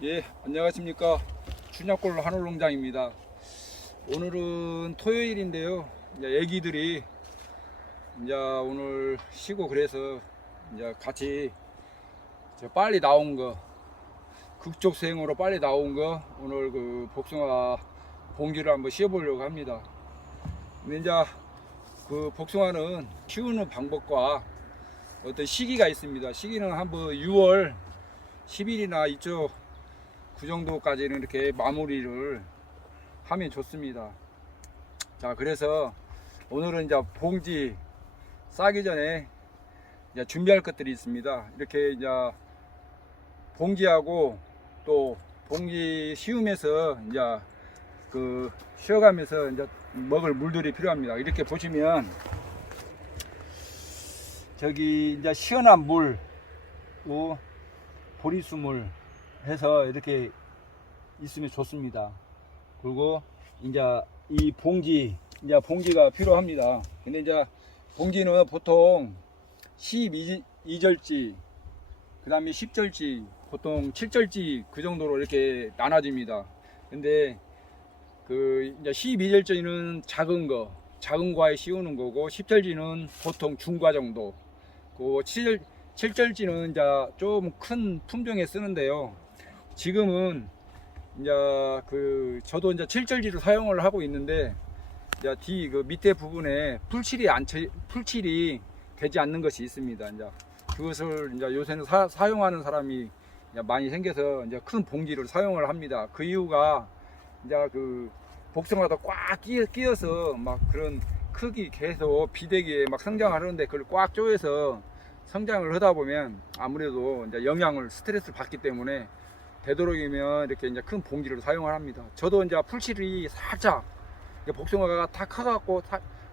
예, 안녕하십니까. 춘향골 한올농장입니다. 오늘은 토요일인데요. 이제 애기들이 이제 오늘 쉬고 그래서 이제 같이 빨리 나온 거, 극적수행으로 빨리 나온 거 오늘 그 복숭아 봉지를 한번 씌워보려고 합니다. 근데 이제 그 복숭아는 키우는 방법과 어떤 시기가 있습니다. 시기는 한번 6월 10일이나 이쪽 그 정도까지는 이렇게 마무리를 하면 좋습니다. 자, 그래서 오늘은 이제 봉지 싸기 전에 이제 준비할 것들이 있습니다. 이렇게 이제 봉지하고 또 봉지 씌우면서 이제 그 쉬어가면서 이제 먹을 물들이 필요합니다. 이렇게 보시면 저기 이제 시원한 물, 보리수물 해서 이렇게 있으면 좋습니다. 그리고 이제 이 봉지, 이제 봉지가 필요합니다. 근데 이제 봉지는 보통 12절지, 그 다음에 10절지, 보통 7절지 그 정도로 이렇게 나눠집니다. 근데 그 이제 12절지는 작은 과에 씌우는 거고, 10절지는 보통 중과 정도, 그 7절지는 이제 좀 큰 품종에 쓰는데요. 지금은 이제 저도 이제 7절지를 사용을 하고 있는데, 이제 그 밑에 부분에 풀칠이 되지 않는 것이 있습니다. 이제 그것을 이제 요새는 사용하는 사람이 이제 많이 생겨서 이제 큰 봉지를 사용을 합니다. 그 이유가 이제 그 복숭아도 꽉 끼어서 막 그런 크기 계속 비대기에 막 성장하는데 그걸 꽉 조여서 성장을 하다 보면 아무래도 이제 스트레스를 받기 때문에 되도록이면 이렇게 이제 큰 봉지를 사용을 합니다. 저도 이제 풀칠이 살짝 복숭아가 다 커갖고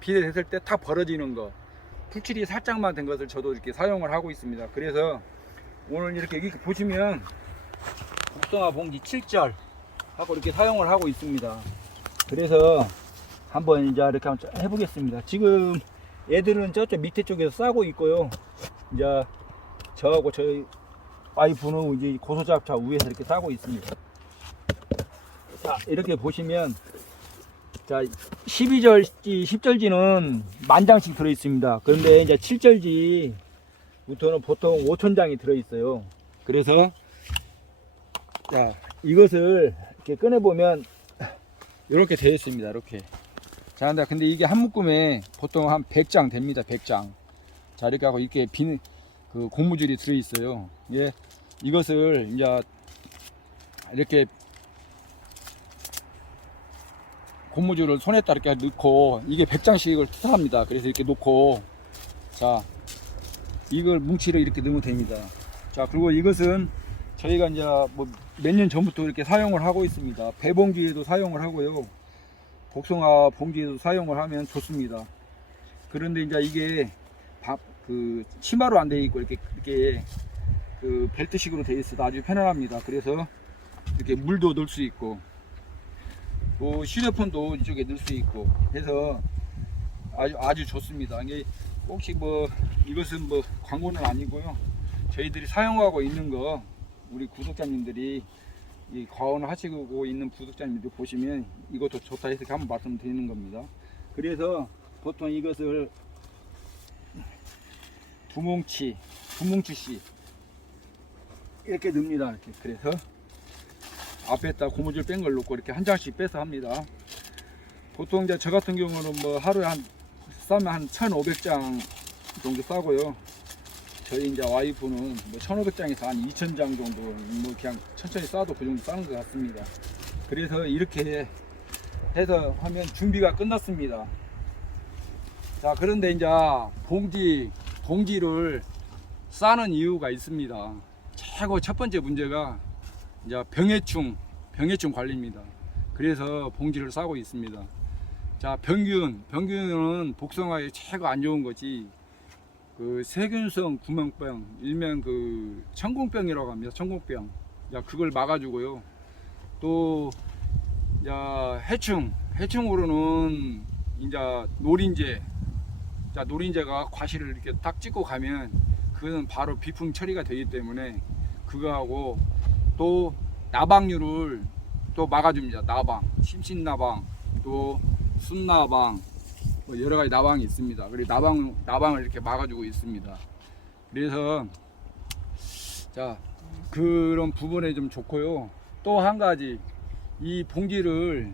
비대됐을 때 다 벌어지는 거, 풀칠이 살짝만 된 것을 저도 이렇게 사용을 하고 있습니다. 그래서 오늘 이렇게 보시면 복숭아 봉지 7절 하고 이렇게 사용을 하고 있습니다. 그래서 한번 이제 이렇게 한번 해보겠습니다. 지금 애들은 저쪽 밑에 쪽에서 싸고 있고요. 이제 저하고 저희 와이프는 이제 고소잡차 위에서 이렇게 싸고 있습니다. 자, 이렇게 보시면 자, 12절지, 10절지는 10,000장씩 들어 있습니다. 그런데 이제 7절지부터는 보통 5,000장이 들어 있어요. 그래서 자, 이것을 이렇게 꺼내 보면 이렇게 되어 있습니다. 이렇게. 자, 근데 이게 한 묶음에 보통 한 100장 됩니다. 100장. 자, 이렇게 하고 이렇게 그 고무줄이 들어 있어요. 예. 이것을 이제 이렇게 고무줄을 손에다 이렇게 넣고, 이게 100장씩을 투사합니다. 그래서 이렇게 놓고, 자, 이걸 뭉치를 이렇게 넣으면 됩니다. 자, 그리고 이것은 저희가 이제 뭐 몇 년 전부터 이렇게 사용을 하고 있습니다. 배봉지에도 사용을 하고요, 복숭아 봉지에도 사용을 하면 좋습니다. 그런데 이제 이게 그 치마로 안 되어 있고 이렇게 그 벨트식으로 되어 있어서 아주 편안합니다. 그래서 이렇게 물도 넣을 수 있고, 또 휴대폰도 이쪽에 넣을 수 있고 해서 아주 좋습니다. 이게 혹시 뭐 이것은 뭐 광고는 아니고요, 저희들이 사용하고 있는 거 우리 구독자님들이 이 과원을 하시고 있는 구독자님들 보시면 이것도 좋다 해서 한번 말씀드리는 겁니다. 그래서 보통 이것을 두뭉치 이렇게 넣습니다. 이렇게. 그래서 앞에다 고무줄 뺀 걸 놓고 이렇게 한 장씩 빼서 합니다. 보통 이제 저 같은 경우는 뭐 하루에 싸면 한 1,500장 정도 싸고요. 저희 이제 와이프는 뭐 1,500장에서 한 2,000장 정도 뭐 그냥 천천히 싸도 그 정도 싸는 것 같습니다. 그래서 이렇게 해서 하면 준비가 끝났습니다. 자, 그런데 이제 봉지를 싸는 이유가 있습니다. 최고 첫 번째 문제가 이제 병해충 관리입니다. 그래서 봉지를 싸고 있습니다. 자, 병균은 복숭아에 최고 안 좋은 것이 그 세균성 구멍병, 일명 그 천공병이라고 합니다. 천공병. 자, 그걸 막아주고요. 또 이제 해충으로는 이제 노린재. 자, 노린재가 과실을 이렇게 딱 찍고 가면 그거는 바로 비품 처리가 되기 때문에 그거하고, 또 나방류를 또 막아줍니다. 나방, 심신나방, 또 순나방, 뭐 여러 가지 나방이 있습니다. 그리고 나방을 이렇게 막아주고 있습니다. 그래서 자 그런 부분에 좀 좋고요. 또 한 가지, 이 봉지를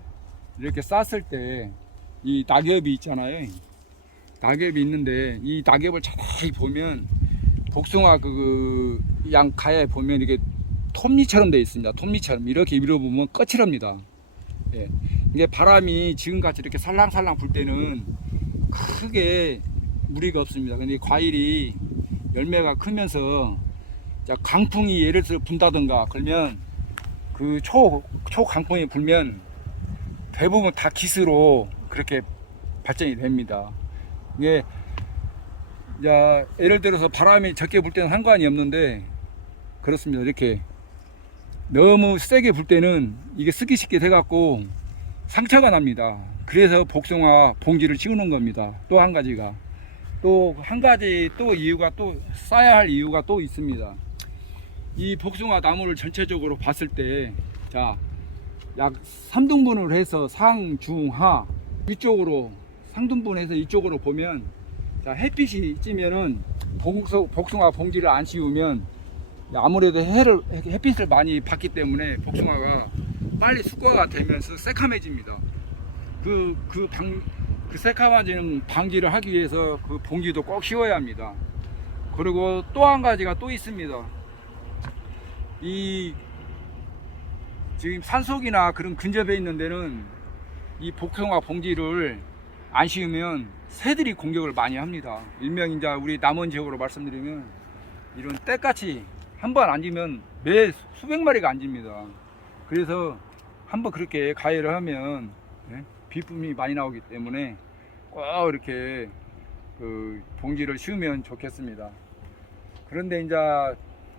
이렇게 쌌을 때 이 낙엽이 있잖아요. 낙엽이 있는데 이 낙엽을 자세히 보면 복숭아 그 양 가야에 보면 이게 톱니처럼 되어 있습니다. 톱니처럼 이렇게 밀어보면 거칠합니다. 예. 이게 바람이 지금같이 이렇게 살랑살랑 불 때는 크게 무리가 없습니다. 근데 과일이 열매가 크면서 강풍이 예를 들어 분다든가 그러면 그 초강풍이 불면 대부분 다 기스로 그렇게 발전이 됩니다. 이게 예를 들어서 바람이 적게 불 때는 상관이 없는데 그렇습니다. 이렇게 너무 세게 불 때는 이게 쓰기 쉽게 돼 갖고 상처가 납니다. 그래서 복숭아 봉지를 씌우는 겁니다. 또 한 가지가, 또 한 가지 또 이유가, 또 싸야 할 이유가 또 있습니다. 이 복숭아 나무를 전체적으로 봤을 때 약 3등분을 해서 상, 중, 하 위쪽으로 상등분해서 이쪽으로 보면 햇빛이 찌면은 복숭아 봉지를 안 씌우면 아무래도 햇빛을 많이 받기 때문에 복숭아가 빨리 수과가 되면서 새카매집니다. 그 새카매지는 방지를 하기 위해서 그 봉지도 꼭 씌워야 합니다. 그리고 또 한 가지가 또 있습니다. 이 지금 산속이나 그런 근접해 있는 데는 이 복숭아 봉지를 안 씌우면 새들이 공격을 많이 합니다. 일명 이제 우리 남원 지역으로 말씀드리면 이런 떼같이 한번 앉으면 매 수백 마리가 앉습니다. 그래서 한번 그렇게 가해를 하면 비품이 많이 나오기 때문에 꼭 이렇게 그 봉지를 씌우면 좋겠습니다. 그런데 이제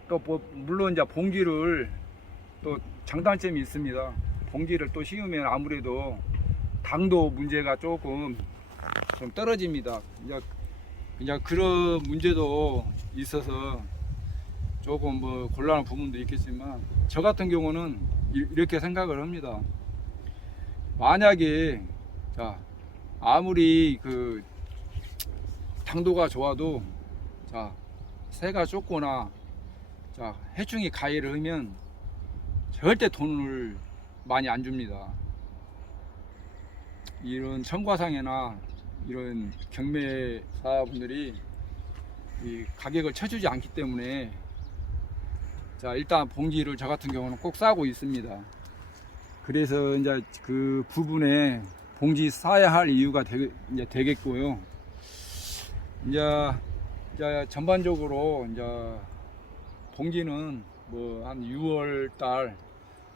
또 물론 이제 봉지를 또 장단점이 있습니다. 봉지를 또 씌우면 아무래도 당도 문제가 조금 좀 떨어집니다. 이제 그런 문제도 있어서 조금 뭐 곤란한 부분도 있겠지만 저 같은 경우는 이렇게 생각을 합니다. 만약에 아무리 그 당도가 좋아도 새가 쫓거나 해충이 가해를 하면 절대 돈을 많이 안 줍니다. 이런 청과상이나 이런 경매사분들이 이 가격을 쳐주지 않기 때문에 일단 봉지를 저 같은 경우는 꼭 싸고 있습니다. 그래서 이제 그 부분에 봉지 싸야 할 이유가 이제 되겠고요. 이제 전반적으로 이제 봉지는 뭐 한 6월 달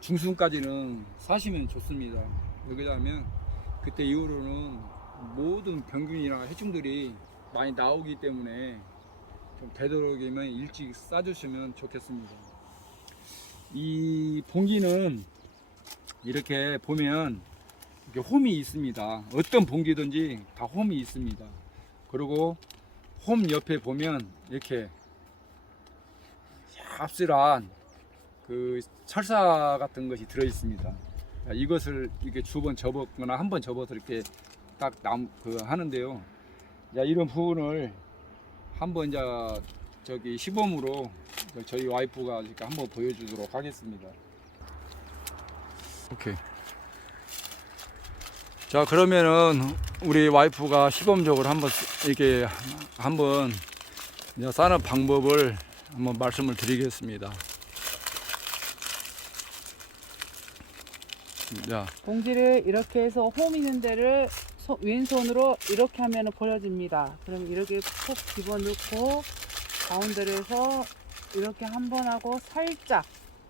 중순까지는 사시면 좋습니다. 왜냐하면 그때 이후로는 모든 병균이나 해충들이 많이 나오기 때문에 좀 되도록이면 일찍 싸주시면 좋겠습니다. 이 봉지는 이렇게 보면 이렇게 홈이 있습니다. 어떤 봉지든지 다 홈이 있습니다. 그리고 홈 옆에 보면 이렇게 얍실한 그 철사 같은 것이 들어 있습니다. 이것을 이렇게 두 번 접었거나 한 번 접어서 이렇게 딱 하는데요. 이런 부분을 한번 저기 시범으로 저희 와이프가 이렇게 한번 보여주도록 하겠습니다. 오케이. 그러면은 우리 와이프가 시범적으로 한번 이렇게 한번 싸는 방법을 한번 말씀을 드리겠습니다. 봉지를 이렇게 해서 홈 있는 데를 왼손으로 이렇게 하면 보여집니다. 그럼 이렇게 푹 집어넣고 가운데로 해서 이렇게 한 번 하고 살짝,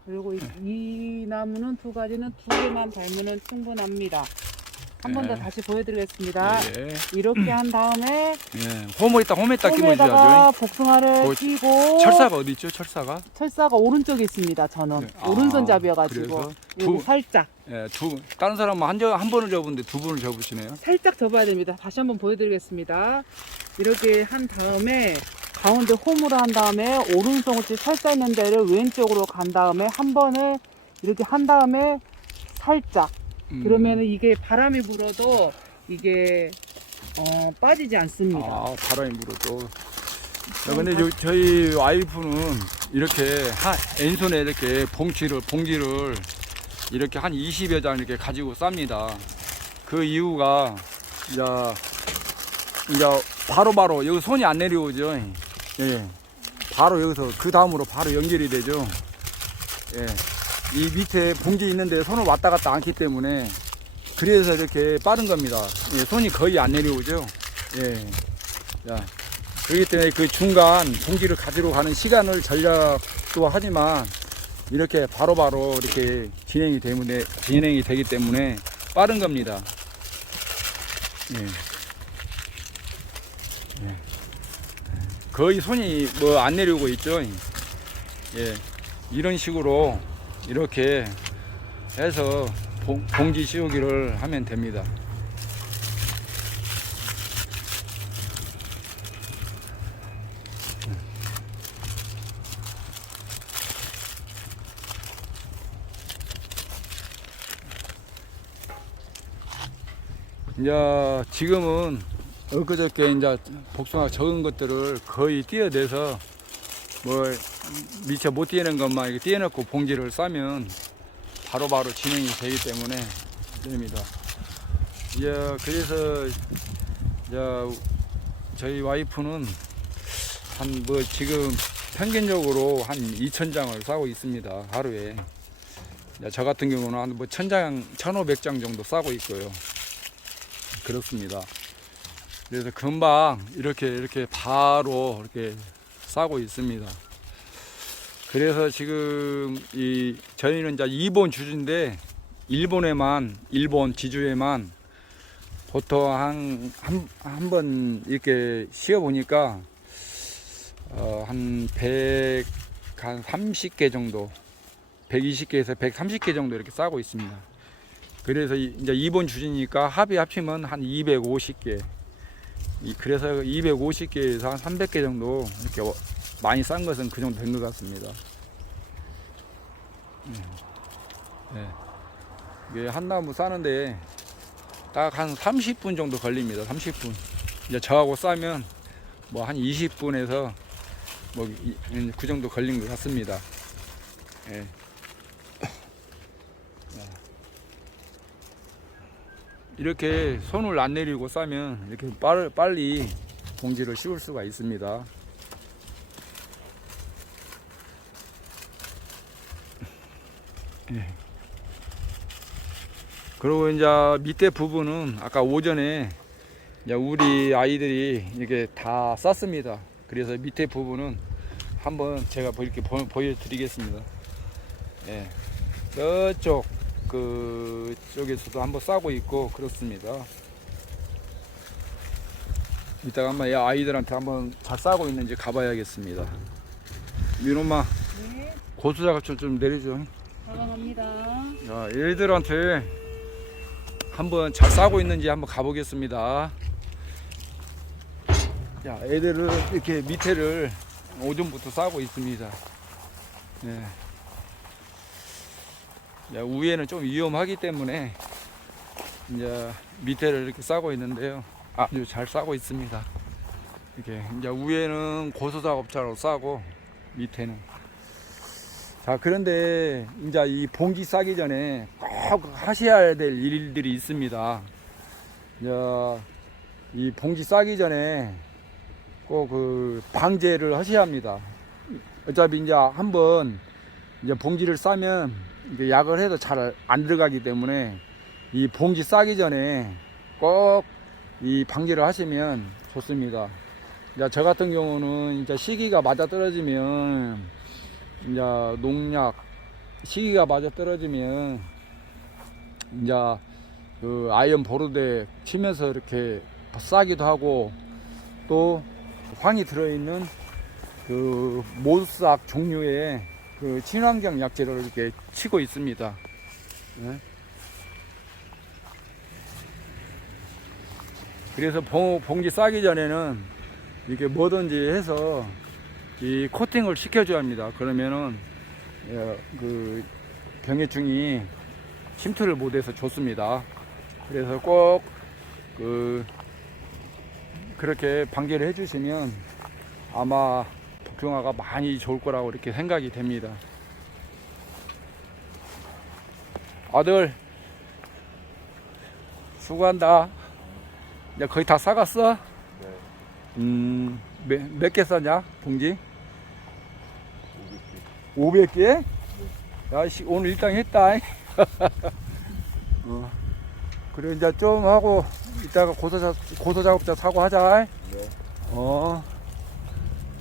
그리고 이 나무는 두 가지는 두 개만 달면 충분합니다. 한 번 더 다시 보여드리겠습니다. 이렇게 한 다음에 홈에다 홈에다가 복숭아를 끼고, 철사가 어디 있죠? 철사가 오른쪽에 있습니다. 저는 오른손잡이여가지고 여기 살짝. 다른 사람은 한 번을 접었는데 두 번을 접으시네요. 살짝 접어야 됩니다. 다시 한번 보여드리겠습니다. 이렇게 한 다음에 가운데 홈으로 한 다음에 오른손을 철사 있는 데를 왼쪽으로 간 다음에 한 번을 이렇게 한 다음에 살짝 그러면은 음. 이게 바람이 불어도 이게 빠지지 않습니다. 아, 바람이 불어도. 근데 저희 와이프는 이렇게 왼손에 이렇게 봉지를 이렇게 한 20여 장 이렇게 가지고 쌉니다. 그 이유가 이제 바로바로 여기 손이 안 내려오죠. 예. 바로 여기서 그 다음으로 바로 연결이 되죠. 예. 이 밑에 봉지 있는데 손을 왔다 갔다 않기 때문에 그래서 이렇게 빠른 겁니다. 예. 손이 거의 안 내려오죠. 예. 자, 그렇기 때문에 그 중간 봉지를 가지러 가는 시간을 절약도 하지만 이렇게 바로바로 이렇게 진행이 되기 때문에 빠른 겁니다. 예. 예. 거의 손이 뭐 안 내려오고 있죠. 예. 이런 식으로 이렇게 해서 봉지 씌우기를 하면 됩니다. 이제 지금은 엊그저께 이제 복숭아 적은 것들을 거의 띄어내서 뭐 미처 못 띄어낸 것만 이렇게 띄어놓고 봉지를 싸면 바로바로 진행이 되기 때문에 됩니다. 이제 그래서 이제 저희 와이프는 한 뭐 지금 평균적으로 한 2,000장을 싸고 있습니다. 하루에. 저 같은 경우는 한 뭐 1,000장, 1,500장 정도 싸고 있고요. 그렇습니다. 그래서 금방 이렇게 바로 이렇게 싸고 있습니다. 그래서 지금 저희는 이제 일본 주주인데 일본 지주에만 보통 한 번 이렇게 씌워 보니까 한 130개 정도, 120개에서 130개 정도 이렇게 싸고 있습니다. 그래서 이제 2번 주지니까 합치면 한 250개. 그래서 250개에서 한 300개 정도 이렇게 많이 싼 것은 그 정도 된 것 같습니다. 네. 이게 한 나무 싸는데 딱 한 30분 정도 걸립니다. 30분. 이제 저하고 싸면 뭐 한 20분에서 뭐 그 정도 걸린 것 같습니다. 네. 이렇게 손을 안 내리고 싸면 이렇게 빨리 봉지를 씌울 수가 있습니다. 예. 그리고 이제 밑에 부분은 아까 오전에 이제 우리 아이들이 이렇게 다 쌌습니다. 그래서 밑에 부분은 한번 제가 이렇게 보여드리겠습니다. 예. 저쪽 그쪽에서도 한번 싸고 있고 그렇습니다. 이따가 한번 아이들한테 한번 잘 싸고 있는지 가봐야겠습니다. 민엄마, 네, 고수자가 좀 내려줘. 들어갑니다. 자, 얘들한테 한번 잘 싸고 있는지 한번 가보겠습니다. 자, 애들을 이렇게 밑에를 오전부터 싸고 있습니다. 네. 위에는 좀 위험하기 때문에 이제 밑에를 이렇게 싸고 있는데요. 아주 잘 싸고 있습니다. 이렇게 이제 위에는 고소작업자로 싸고 밑에는. 자, 그런데 이제 이 봉지 싸기 전에 꼭 하셔야 될 일들이 있습니다. 이제 이 봉지 싸기 전에 꼭 그 방제를 하셔야 합니다. 어차피 이제 한번 이제 봉지를 싸면 이게 약을 해도 잘 안 들어가기 때문에 이 봉지 싸기 전에 꼭 이 방지를 하시면 좋습니다. 이제 저 같은 경우는 이제 시기가 맞아 떨어지면 이제 농약 시기가 맞아 떨어지면 이제 그 아이언 보르데 치면서 이렇게 싸기도 하고 또 황이 들어있는 그 모수싹 종류의 그 친환경 약재를 이렇게 치고 있습니다. 네. 그래서 봉지 싸기 전에는 이렇게 뭐든지 해서 이 코팅을 시켜줘야 합니다. 그러면은 그 병해충이 침투를 못해서 좋습니다. 그래서 꼭 그렇게 방제를 해주시면 아마 복숭아가 많이 좋을 거라고 이렇게 생각이 됩니다. 아들 수고한다. 이제 거의 다 싸갔어? 몇 개 싸냐 봉지? 500개? 야, 오늘 일당 했다. 그래, 이제 좀 하고, 이따가 고소 작업자 사고 하자. 네. 너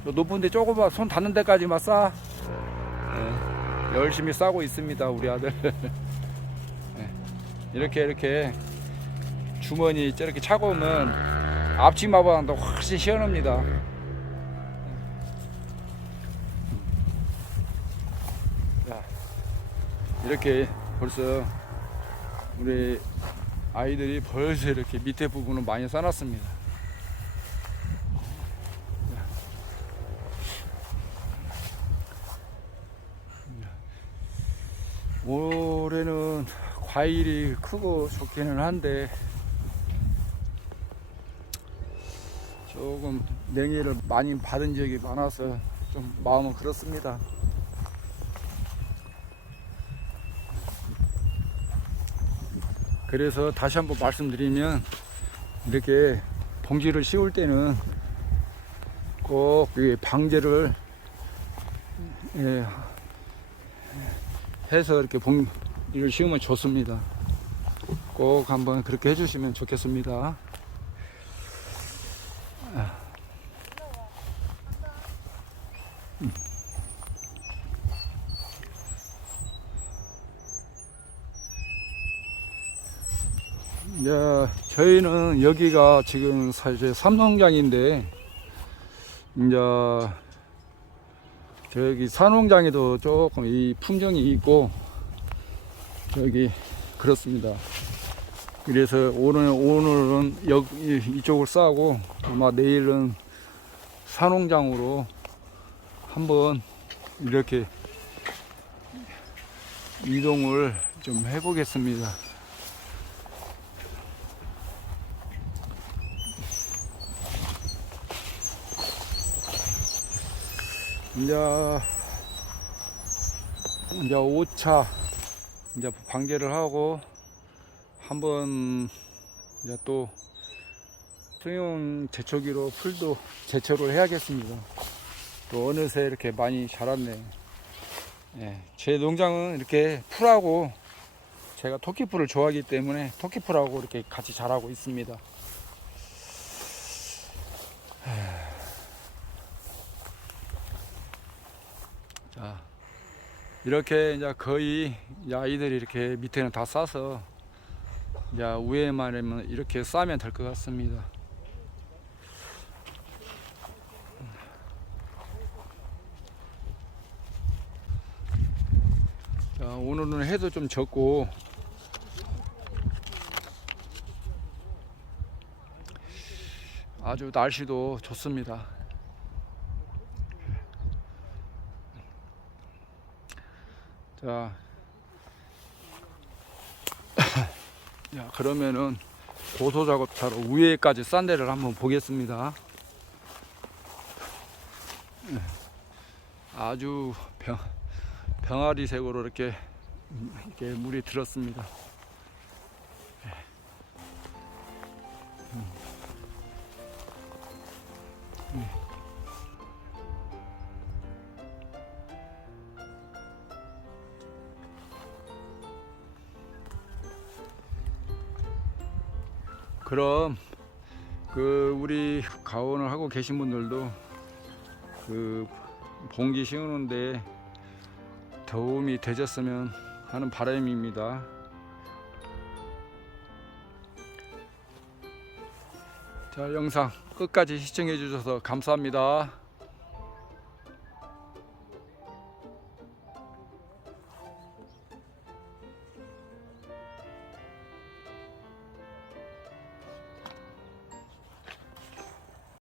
높은데 조금만 손 닿는 데까지만 싸. 열심히 싸고 있습니다, 우리 아들. 이렇게 주머니 저렇게 차고 오면 앞치마보다도 훨씬 시원합니다. 이렇게 벌써 우리 아이들이 벌써 이렇게 밑에 부분은 많이 싸놨습니다. 올해는 과일이 크고 좋기는 한데 조금 냉해를 많이 받은 적이 많아서 좀 마음은 그렇습니다. 그래서 다시 한번 말씀드리면 이렇게 봉지를 씌울 때는 꼭 방제를 해서 이렇게 봉지를 씌우면 좋습니다. 꼭 한번 그렇게 해주시면 좋겠습니다. 이제 저희는 여기가 지금 사실 삼농장인데 이제 저기 산농장에도 조금 이 품종이 있고 여기 그렇습니다. 그래서 오늘은 이쪽을 싸고 아마 내일은 산농장으로 한번 이렇게 이동을 좀 해보겠습니다. 이제 5차 이제 방제를 하고 한번 이제 또 수용 제초기로 풀도 제초를 해야겠습니다. 또 어느새 이렇게 많이 자랐네. 제 농장은 이렇게 풀하고 제가 토끼풀을 좋아하기 때문에 토끼풀하고 이렇게 같이 자라고 있습니다. 자, 이렇게 이제 거의 이제 아이들이 이렇게 밑에는 다 싸서 이제 위에만 이렇게 싸면 될 것 같습니다. 자, 오늘은 해도 좀 적고 아주 날씨도 좋습니다. 자, 야, 그러면은 고소 작업차로 위에까지 싼 데를 한번 보겠습니다. 아주 병아리색으로 이렇게 물이 들었습니다. 그럼 우리 가온을 하고 계신 분들도 봉지 씌우는데 도움이 되셨으면 하는 바람입니다. 자, 영상 끝까지 시청해 주셔서 감사합니다.